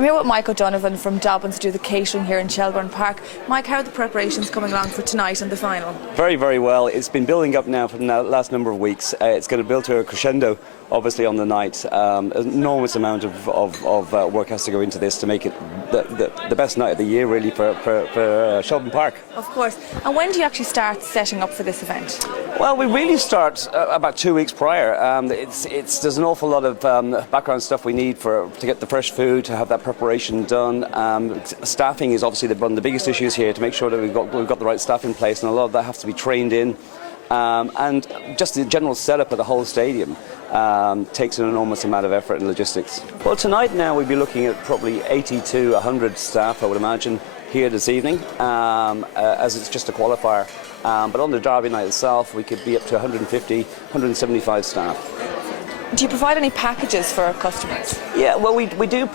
I'm here with Mike Donovan from Dobbins to do the catering here in Shelbourne Park. Mike, how are the preparations coming along for tonight and the final? Very, very well. It's been building up now for the last number of weeks. It's going to build to a crescendo, obviously, on the night. An enormous amount of work has to go into this to make it the best night of the year, really, for Shelbourne Park. Of course. And when do you actually start setting up for this event? Well, we really start about 2 weeks prior. There's an awful lot of background stuff we need to get the fresh food, to have that preparation done. Staffing is obviously one of the biggest issues here, to make sure that we've got the right staff in place, and a lot of that has to be trained in. And just the general setup of the whole stadium takes an enormous amount of effort and logistics. Well, tonight now we'll be looking at probably 80 to 100 staff, I would imagine, here this evening, as it's just a qualifier. But on the Derby night itself, we could be up to 150, 175 staff. Do you provide any packages for our customers? Yeah, well, we do.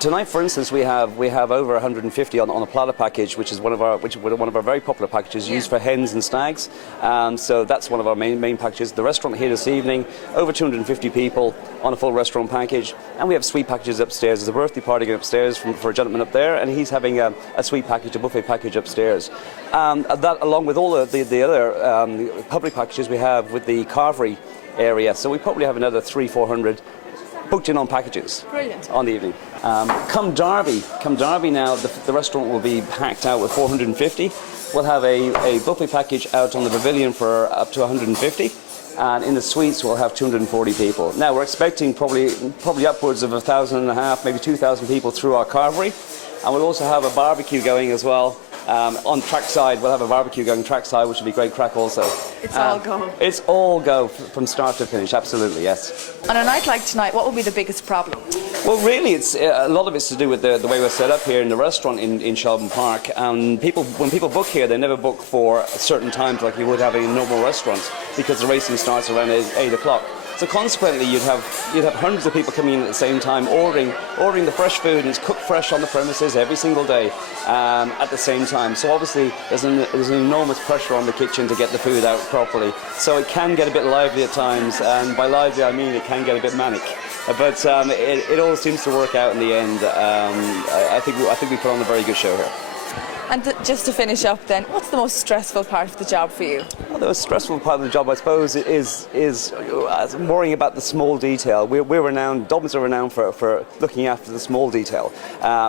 Tonight, for instance, we have over 150 on a platter package, which is one of our very popular packages used for hens and stags. So that's one of our main packages. The restaurant here this evening, over 250 people on a full restaurant package, and we have sweet packages upstairs. There's a birthday party upstairs for a gentleman up there, and he's having a sweet package, a buffet package upstairs. That, along with all the other public packages we have with the carvery area, so we probably have another 300-400 booked in on packages. Brilliant. On the evening. Come Derby now, the restaurant will be packed out with 450. We'll have a buffet package out on the pavilion for up to 150, and in the suites we'll have 240 people. Now we're expecting probably upwards of 1,500, maybe 2,000 people through our carvery, and we'll also have a barbecue going as well. On trackside, we'll have a barbecue going trackside, which will be great crack also. It's all go. It's all go from start to finish, absolutely, yes. On a night like tonight, what will be the biggest problem? Well, really, it's a lot of it's to do with the way we're set up here in the restaurant in Shelbourne Park. When people book here, they never book for certain times like you would have in a normal restaurant, because the racing starts around 8 o'clock. So consequently, you'd have hundreds of people coming in at the same time, ordering the fresh food, and it's cooked fresh on the premises every single day at the same time. So obviously, there's an enormous pressure on the kitchen to get the food out properly. So it can get a bit lively at times, and by lively I mean it can get a bit manic. But it all seems to work out in the end. I think we put on a very good show here. And just to finish up then, what's the most stressful part of the job for you? Well, the most stressful part of the job, I suppose, is worrying about the small detail. We're renowned, Dobbins are renowned for looking after the small detail.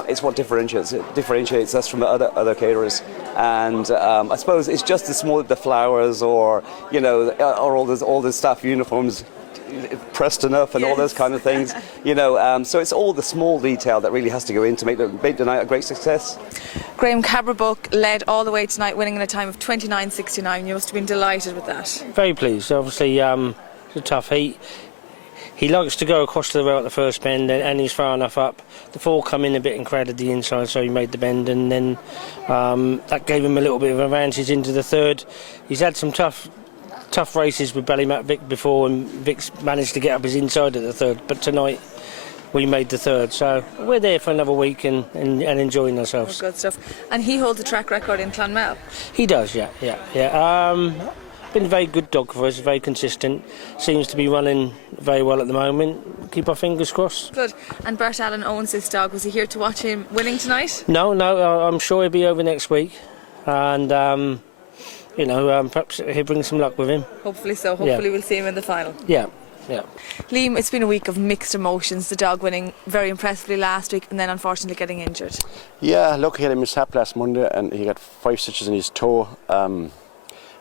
It's what differentiates us from other caterers. And I suppose it's just the flowers, or or all the staff uniforms pressed enough, and all those kind of things, so it's all the small detail that really has to go in to make the night a great success. Graeme led all the way tonight, winning in a time of 29.69. You must have been delighted with that. Very pleased. Obviously, it's a tough heat. He likes to go across to the rail at the first bend, and he's far enough up. The fall come in a bit and crowded the inside, so he made the bend, and then that gave him a little bit of advantage into the third. He's had some tough races with Ballymat Vic before, and Vic's managed to get up his inside at the third, but tonight we made the third, so we're there for another week and enjoying ourselves. Good stuff. And he holds a track record in Clonmel. He does, yeah. Been a very good dog for us, very consistent, seems to be running very well at the moment. Keep our fingers crossed. Good. And Bert Allen owns this dog. Was he here to watch him winning tonight? No, I'm sure he'll be over next week, and perhaps he'll bring some luck with him. Hopefully so. Hopefully we'll see him in the final. Yeah. Liam, it's been a week of mixed emotions. The dog winning very impressively last week, and then unfortunately getting injured. Yeah, look, he had a mishap last Monday, and he got 5 stitches in his toe.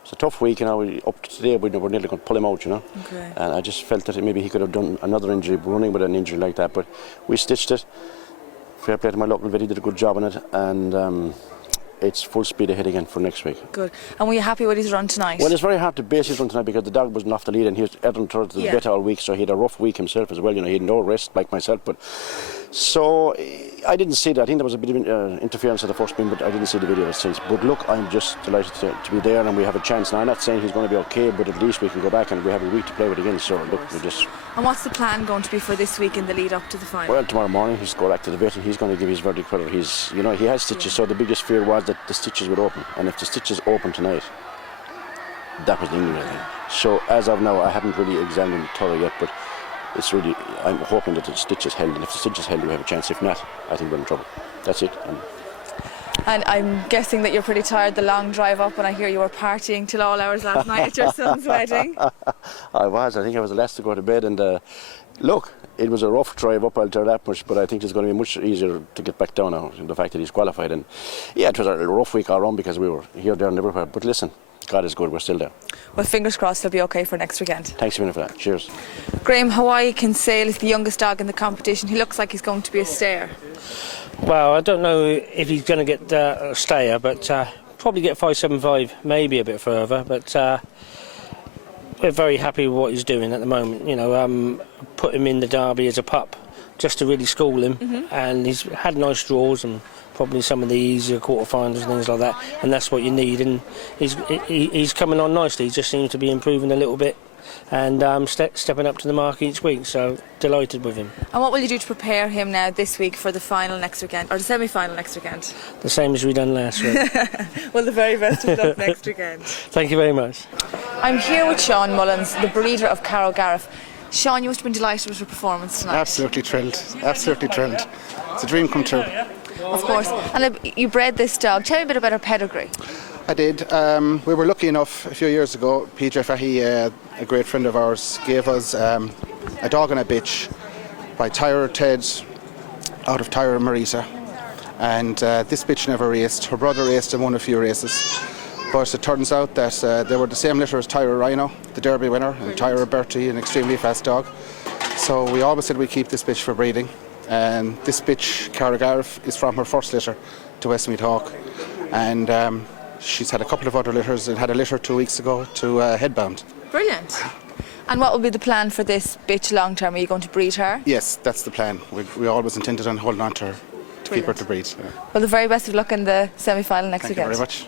It's a tough week, up to today we were nearly going to pull him out, Okay. And I just felt that maybe he could have done another injury, running with an injury like that, but we stitched it. Fair play to my local vet, he did a good job on it, and it's full speed ahead again for next week. Good. And were you happy with his run tonight? Well, it's very hard to base his run tonight because the dog wasn't off the lead, and he was Aidan Denton to the vet all week, so he had a rough week himself as well. He had no rest like myself, but so I didn't see that. I think there was a bit of interference at the first spin, but I didn't see the video since. But look, I'm just delighted to be there, and we have a chance now. I'm not saying he's going to be okay, but at least we can go back and we have a week to play with again. So look, we just. And what's the plan going to be for this week in the lead up to the final? Well, tomorrow morning he's going back to the vet, and he's going to give his verdict whether he's, he has stitches. So the biggest fear was that the stitches would open, and if the stitches open tonight, that was the injury. So as of now, I haven't really examined it thoroughly yet, but it's really, I'm hoping that the stitch is held, and if the stitch is held, we have a chance. If not, I think we're in trouble. That's it. And I'm guessing that you're pretty tired, the long drive up, and I hear you were partying till all hours last night at your son's wedding. I think I was the last to go to bed, and look, it was a rough drive up, I'll tell that much, but I think it's going to be much easier to get back down now, the fact that he's qualified. And yeah, it was a rough week all around because we were here, there and everywhere, but listen, God is good, we're still there. Well, fingers crossed he'll be okay for next weekend. Thanks a minute for that. Cheers. Graeme, Hawaii Kinsale is the youngest dog in the competition. He looks like he's going to be a stayer. Well, I don't know if he's going to get a stayer, but probably get 5.75, maybe a bit further. But we're very happy with what he's doing at the moment. You know, put him in the Derby as a pup just to really school him, and he's had nice draws and probably some of the easier quarterfinals and things like that, and that's what you need. And he's coming on nicely. He just seems to be improving a little bit and stepping up to the mark each week, so delighted with him. And what will you do to prepare him now this week for the final next weekend, or the semi-final next weekend? The same as we done last week. Well, the very best of luck next weekend. Thank you very much. I'm here with Sean Mullins, the breeder of Carrow Gareth. Sean, you must have been delighted with your performance tonight. Absolutely thrilled, absolutely thrilled. It's a dream come true. Of course. And you bred this dog. Tell me a bit about her pedigree. I did. We were lucky enough a few years ago, PJ Fahey, a great friend of ours, gave us a dog and a bitch by Tyre Ted out of Tyre Marisa. And this bitch never raced. Her brother raced and won a few races. But it turns out that they were the same litter as Tyre Rhino, the Derby winner, and Tyre Bertie, an extremely fast dog. So we always said we'd keep this bitch for breeding. And this bitch, Carrow Gareth, is from her first litter to Westmeath Hawk. And she's had a couple of other litters and had a litter 2 weeks ago to Headbound. Brilliant. And what will be the plan for this bitch long term? Are you going to breed her? Yes, that's the plan. We always intended on holding on to her to keep her to breed. Yeah. Well, the very best of luck in the semi-final next weekend. Thank you very much.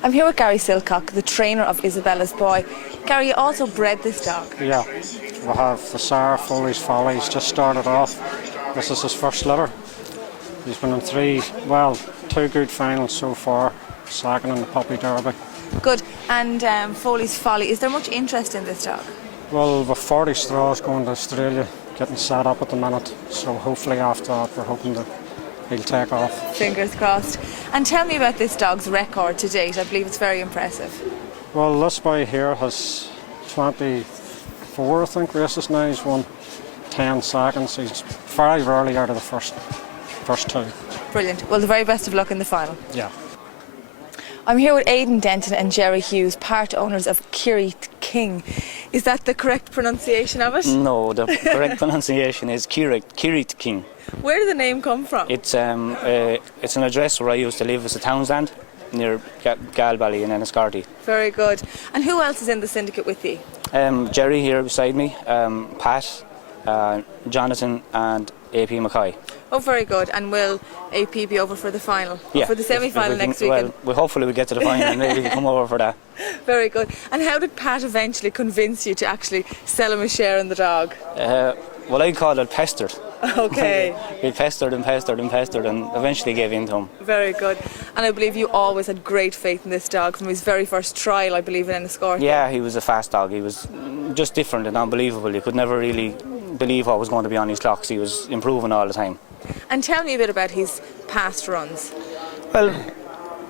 I'm here with Gary Silcock, the trainer of Isabella's boy. Gary, you also bred this dog. Yeah, we have the Sarah Foley's Follies just started off. This is his first litter. He's been in two good finals so far, second in the Puppy Derby. Good. And Foley's Folly, is there much interest in this dog? Well, with 40 straws going to Australia, getting set up at the minute, so hopefully after that we're hoping that he'll take off. Fingers crossed. And tell me about this dog's record to date. I believe it's very impressive. Well, this boy here has 24, I think, races now. He's won 10 seconds. He's very rarely out of the first two. Brilliant. Well, the very best of luck in the final. Yeah. I'm here with Aidan Denton and Gerry Hughes, part owners of Kirit King. Is that the correct pronunciation of it? No, the correct pronunciation is Kirit King. Where did the name come from? It's an address where I used to live as a Townsend near Galbally in Enniscorthy. Very good. And who else is in the syndicate with you? Gerry here beside me, Pat, Jonathan and AP Mackay. Oh, very good. And will AP be over for the final? Yeah. For the semi-final next weekend? Well, hopefully we get to the final and maybe we come over for that. Very good. And how did Pat eventually convince you to actually sell him a share in the dog? Well, I call it pestered. Okay. We pestered and eventually gave in to him. Very good. And I believe you always had great faith in this dog from his very first trial, I believe, in Enniscorthy. Yeah, he was a fast dog. He was just different and unbelievable. You could never really believe what was going to be on his clocks. He was improving all the time. And tell me a bit about his past runs. Well,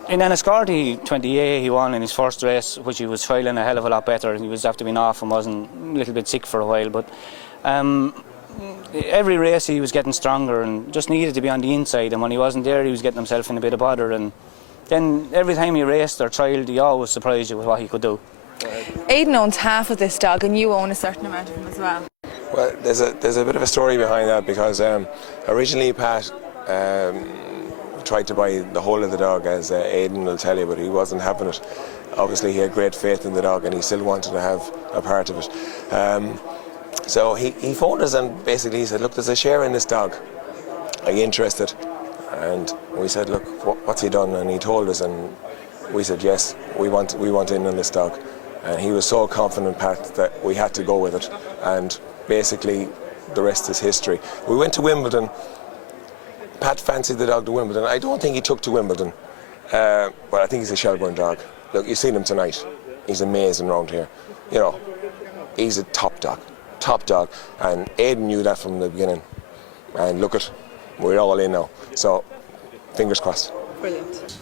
in Enniscorthy 28 he won in his first race, which he was trialling a hell of a lot better. He was after being off and wasn't a little bit sick for a while, but every race he was getting stronger and just needed to be on the inside, and when he wasn't there he was getting himself in a bit of bother, and then every time he raced or trialled he always surprised you with what he could do. Aidan owns half of this dog and you own a certain amount of him as well. Well, there's a bit of a story behind that, because originally Pat tried to buy the whole of the dog, as Aidan will tell you, but he wasn't having it. Obviously he had great faith in the dog and he still wanted to have a part of it. So he phoned us and basically he said, look, there's a share in this dog, are you interested? And we said, look, what's he done? And he told us, and we said, yes, we want in on this dog. And he was so confident, Pat, that we had to go with it. And basically the rest is history. We went to Wimbledon. Pat fancied the dog to Wimbledon. I don't think he took to Wimbledon, but I think he's a Shelbourne dog. Look, you've seen him tonight. He's amazing around here. You know, he's a top dog. top dog, and Aidan knew that from the beginning. And look at, we're all in now. So, fingers crossed. Brilliant.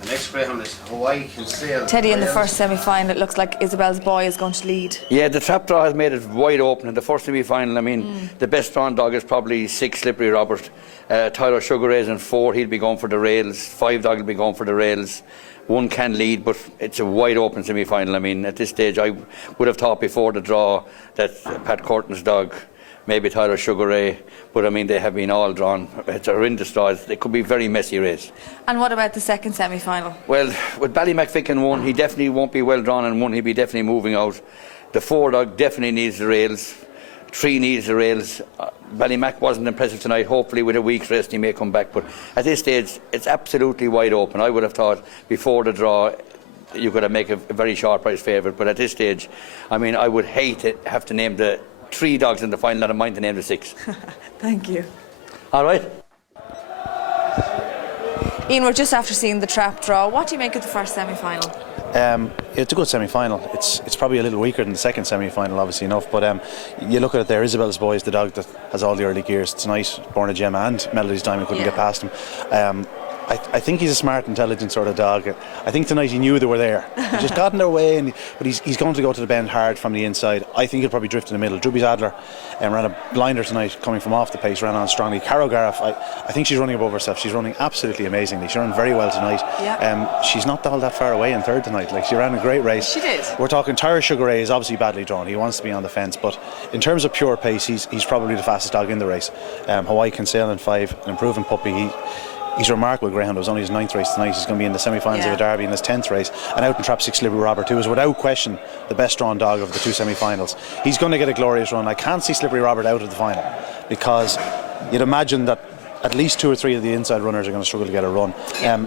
The next greyhound is Hawaii Kinsale. Teddy, in the first semi-final, it looks like Isabel's Boy is going to lead. Yeah, the trap draw has made it wide open in the first semi-final. I mean, the best drawn dog is probably 6, Slippery Robert. Tyler Sugar Ray's in 4, he'll be going for the rails. 5 dog will be going for the rails. 1 can lead, but it's a wide open semi-final. I mean, at this stage, I would have thought before the draw that Pat Curtin's dog, maybe Tyler Sugar Ray, but I mean, they have been all drawn. It's a horrendous draw. It could be a very messy race. And what about the second semi-final? Well, with Ballymacvick in 1, he definitely won't be well drawn in 1. He'll be definitely moving out. The 4 dog definitely needs the rails. 3 needs the rails. Ballymac wasn't impressive tonight. Hopefully with a week's rest he may come back, but at this stage it's absolutely wide open. I would have thought before the draw you could have make a very short price favourite, but at this stage, I mean, I would hate to have to name the 3 dogs in the final, not mind to name the 6. Thank you. All right. Ian, we're just after seeing the trap draw. What do you make of the first semi-final? It's a good semi-final. It's probably a little weaker than the second semi-final, obviously enough. But you look at it there. Isabel's Boy is the dog that has all the early gears tonight. Born a Gem and Melody's Diamond couldn't get past him. I think he's a smart, intelligent sort of dog. I think tonight he knew they were there. He just got in their way, but he's going to go to the bend hard from the inside. I think he'll probably drift in the middle. Drubby's Adler ran a blinder tonight, coming from off the pace, ran on strongly. Caro Gareth, I think she's running above herself. She's running absolutely amazingly. She ran very well tonight. Yeah. She's not all that far away in third tonight. Like, she ran a great race. She did. We're talking Tyre Sugar Ray is obviously badly drawn. He wants to be on the fence, but in terms of pure pace, he's probably the fastest dog in the race. Hawaii Kinsale in 5, an improving puppy. He's a remarkable greyhound. It was only his 9th race tonight. He's going to be in the semi-finals of a Derby in his 10th race. And out in trap 6, Slippery Robert, who is without question the best drawn dog of the 2 semi-finals. He's going to get a glorious run. I can't see Slippery Robert out of the final, because you'd imagine that at least 2 or 3 of the inside runners are going to struggle to get a run.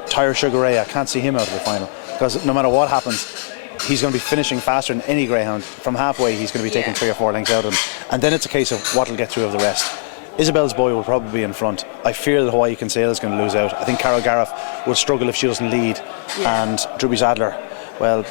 Tyre Sugar Ray, I can't see him out of the final, because no matter what happens, he's going to be finishing faster than any greyhound. From halfway, he's going to be taking 3 or 4 lengths out of him. And then it's a case of what will get through of the rest. Isabel's Boy will probably be in front. I fear that Hawaii Kinsale is going to lose out. I think Caro Gareth will struggle if she doesn't lead. And Drubby's Adler, well,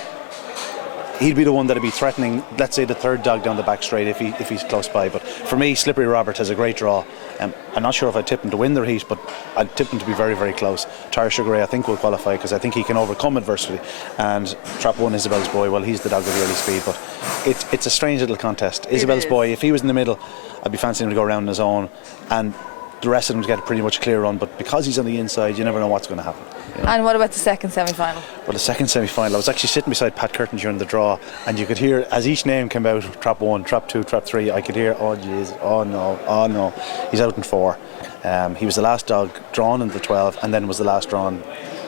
he'd be the one that'd be threatening, let's say, the 3rd dog down the back straight if he's close by. But for me, Slippery Robert has a great draw. I'm not sure if I'd tip him to win the heat, but I'd tip him to be very, very close. Tyre Sugar Ray, I think, will qualify, because I think he can overcome adversity. And trap 1, Isabel's Boy, well, he's the dog of the early speed. But it's a strange little contest. Isabel's Boy, if he was in the middle, I'd be fancying him to go around on his own, and the rest of them to get a pretty much clear run. But because he's on the inside, you never know what's going to happen. You know? And what about the second semi-final? Well, the second semi-final, I was actually sitting beside Pat Curtin during the draw, and you could hear, as each name came out, trap 1, trap 2, trap 3, I could hear, oh jeez, oh no, he's out in 4. He was the last dog drawn in the 12, and then was the last drawn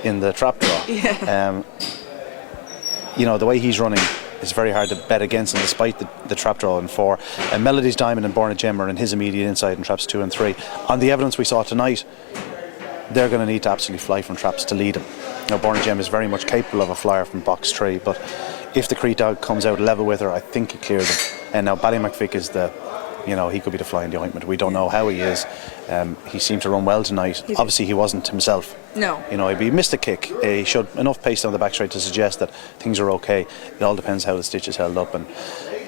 in the trap draw. You know, the way he's running, it's very hard to bet against him, despite the trap draw in 4. And Melody's Diamond and Born a Gem are in his immediate inside in traps 2 and 3. On the evidence we saw tonight, they're going to need to absolutely fly from traps to lead him. Now, Born a Gem is very much capable of a flyer from box 3, but if the Crete dog comes out level with her, I think he cleared him. And now Ballymacvick is he could be the fly in the ointment. We don't know how he is. He seemed to run well tonight. Obviously, he wasn't himself. No. You know, he missed a kick. He showed enough pace down the back straight to suggest that things are okay. It all depends how the stitch is held up and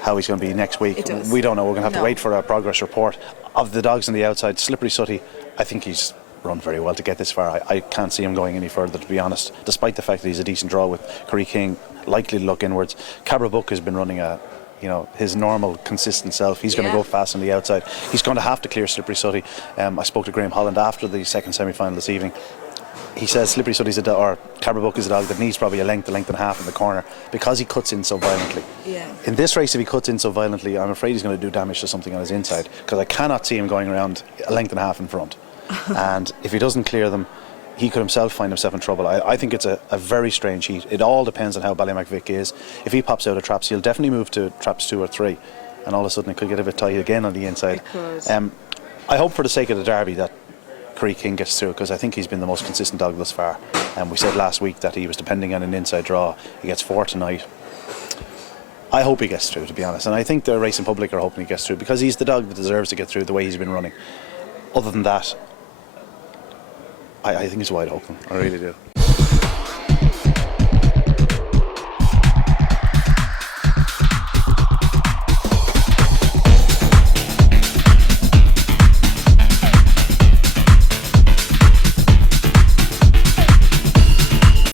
how he's going to be next week. It does. We don't know. We're going to have to wait for a progress report. Of the dogs on the outside, Slippery Sooty, I think he's run very well to get this far. I can't see him going any further, to be honest, despite the fact that he's a decent draw with Gerry King, likely to look inwards. Cabra Book has been running his normal, consistent self. He's going to go fast on the outside. He's going to have to clear Slippery Sooty. I spoke to Graham Holland after the second semi-final this evening. He says Slippery Sooty's or Cabra Book is a dog that needs probably a length and a half in the corner, because he cuts in so violently. In this race, if he cuts in so violently, I'm afraid he's going to do damage to something on his inside, because I cannot see him going around a length and a half in front. And if he doesn't clear them, he could himself find himself in trouble. I think it's a very strange heat. It all depends on how Ballymacvick is. If he pops out of traps, he'll definitely move to traps 2 or 3, and all of a sudden it could get a bit tight again on the inside. I hope, for the sake of the Derby, that Gerry King gets through, because I think he's been the most consistent dog thus far. And we said last week that he was depending on an inside draw. He gets 4 tonight. I hope he gets through, to be honest, and I think the racing public are hoping he gets through, because he's the dog that deserves to get through the way he's been running. Other than that, I think it's wide open. I really do.